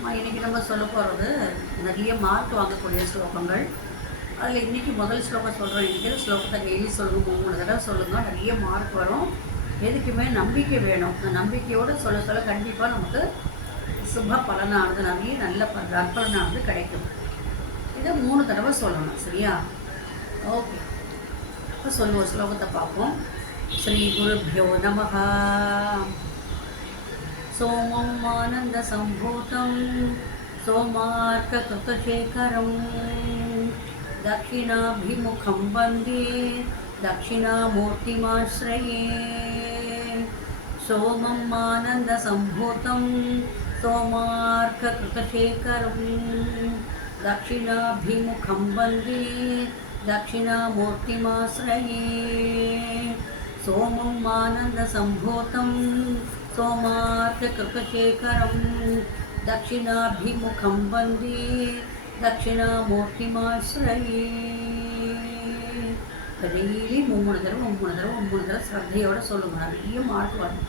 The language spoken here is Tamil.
இன்றைக்கி நம்ம சொல்ல போகிறது நிறைய மார்க் வாங்கக்கூடிய ஸ்லோகங்கள். அதில் இன்றைக்கி முதல் ஸ்லோகம் சொல்கிறோம். இன்றைக்கி ஸ்லோகத்தை டெய்லி சொல்லுங்கள், 3 தடவை சொல்லுங்கள், நிறைய மார்க் வரும். எதுக்குமே நம்பிக்கை வேணும். அந்த நம்பிக்கையோடு சொல்ல சொல்ல கண்டிப்பாக நமக்கு சுப பலனானது, நிறைய நல்ல நற்பலனானது கிடைக்கும். இதை 3 தடவை சொல்லணும், சரியா? ஓகே, இப்போ சொல்லுவோம். ஸ்லோகத்தை பார்ப்போம். ஸ்ரீ குருभ्यो நமः. सोमम् आनन्दसम्भूतं सोमार्ककृतशेखरं दक्षिणाभिमुखं वन्दे दक्षिणामूर्तिमाश्रये. सोमम् आनन्दसम्भूतं सोमार्ककृतशेखरं दक्षिणाभिमुखं वन्दे दक्षिणामूर्तिमाश्रये. सोमम् आनन्दसम्भूतं सोमार्ककृतशेखरं दक्षिणाभिमुखं वन्दे दक्षिणामूर्तिमाश्रये. டெய்லி 3 தடவை ஸ்ரத்தையோடு சொல்லுங்கள், நிறைய மார்க் வரும்.